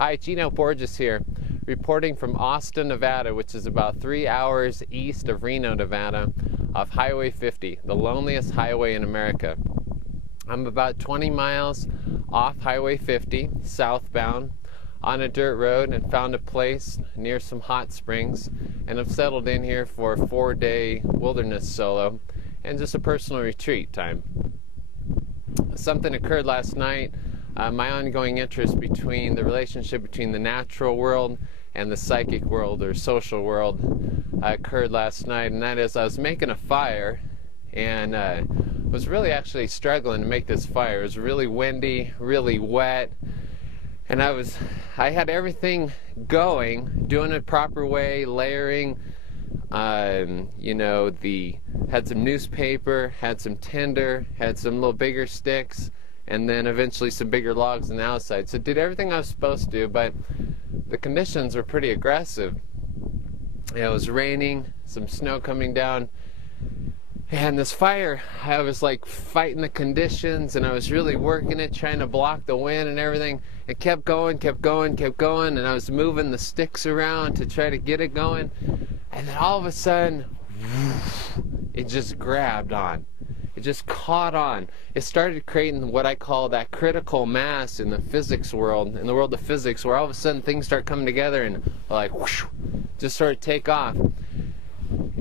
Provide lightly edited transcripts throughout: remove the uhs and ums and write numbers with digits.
Hi, Gino Borges here, reporting from Austin, Nevada, which is about 3 hours east of Reno, Nevada, off Highway 50, the loneliest highway in America. I'm about 20 miles off Highway 50, southbound, on a dirt road, and found a place near some hot springs, and I've settled in here for a 4-day wilderness solo and just a personal retreat time. Something occurred last night. My ongoing interest between the relationship between the natural world and the psychic world or social world occurred last night, and that is I was making a fire and was really actually struggling to make this fire. It was really windy, really wet, and I had everything going, doing it proper way, layering, had some newspaper, had some tinder, had some little bigger sticks, and then eventually some bigger logs on the outside. So did everything I was supposed to do, but the conditions were pretty aggressive. It was raining, some snow coming down, and this fire, I was like fighting the conditions, and I was really working it, trying to block the wind and everything. It kept going, and I was moving the sticks around to try to get it going, and then all of a sudden, it just grabbed on. It just caught on. It started creating what I call that critical mass in the physics world, in the world of physics, where all of a sudden things start coming together and like whoosh, just sort of take off.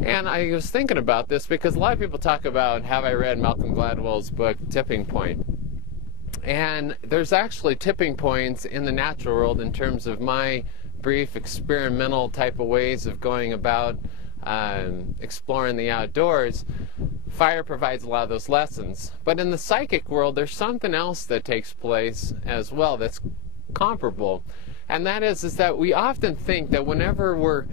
And I was thinking about this because a lot of people talk about, have I read Malcolm Gladwell's book, Tipping Point? And there's actually tipping points in the natural world in terms of my brief experimental type of ways of going about exploring the outdoors. Fire provides a lot of those lessons. But in the psychic world, there's something else that takes place as well that's comparable. And that is that we often think that whenever we're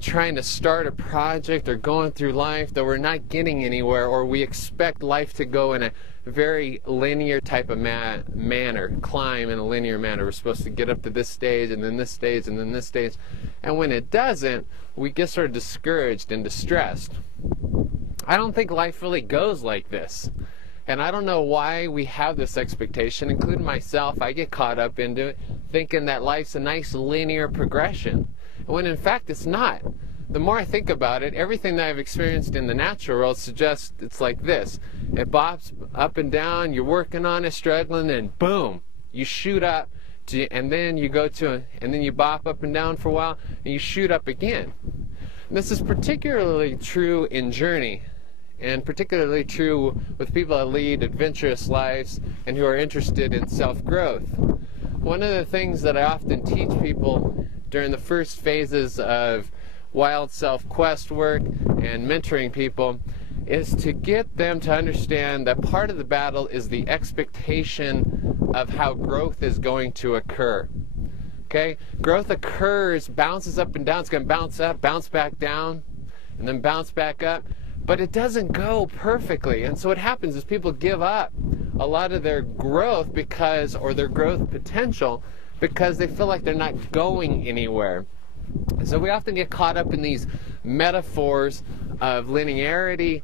trying to start a project or going through life, that we're not getting anywhere, or we expect life to go in a very linear type of manner, climb in a linear manner. We're supposed to get up to this stage, and then this stage, and then this stage. And when it doesn't, we get sort of discouraged and distressed. I don't think life really goes like this. And I don't know why we have this expectation, including myself. I get caught up into it, thinking that life's a nice linear progression, when in fact it's not. The more I think about it, everything that I've experienced in the natural world suggests it's like this. It bops up and down, you're working on it, struggling, and boom, you shoot up, and then you and then you bop up and down for a while, and you shoot up again. And this is particularly true in journey, and particularly true with people that lead adventurous lives and who are interested in self-growth. One of the things that I often teach people during the first phases of wild self-quest work and mentoring people is to get them to understand that part of the battle is the expectation of how growth is going to occur. Okay? Growth occurs, bounces up and down. It's going to bounce up, bounce back down, and then bounce back up. But it doesn't go perfectly. And so what happens is people give up a lot of their growth or their growth potential because they feel like they're not going anywhere. So we often get caught up in these metaphors of linearity,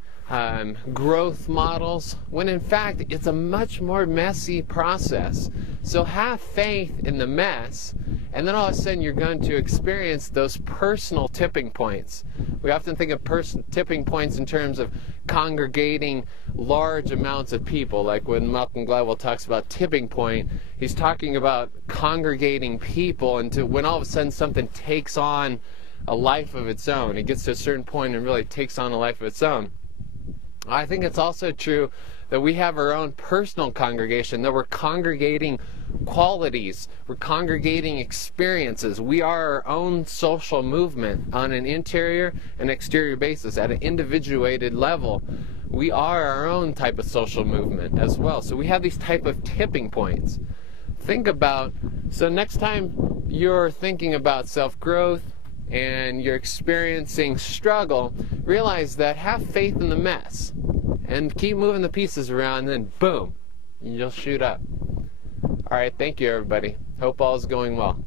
growth models, when in fact it's a much more messy process. So have faith in the mess, and then all of a sudden you're going to experience those personal tipping points. We often think of tipping points in terms of congregating large amounts of people. Like when Malcolm Gladwell talks about tipping point, he's talking about congregating people into when all of a sudden something takes on a life of its own. It gets to a certain point and really takes on a life of its own. I think it's also true that we have our own personal congregation, that we're congregating qualities, we're congregating experiences. We are our own social movement on an interior and exterior basis at an individuated level. We are our own type of social movement as well. So we have these type of tipping points. Think about, so next time you're thinking about self-growth and you're experiencing struggle, realize that have faith in the mess and keep moving the pieces around, and then boom, you'll shoot up. All right, thank you everybody. Hope all is going well.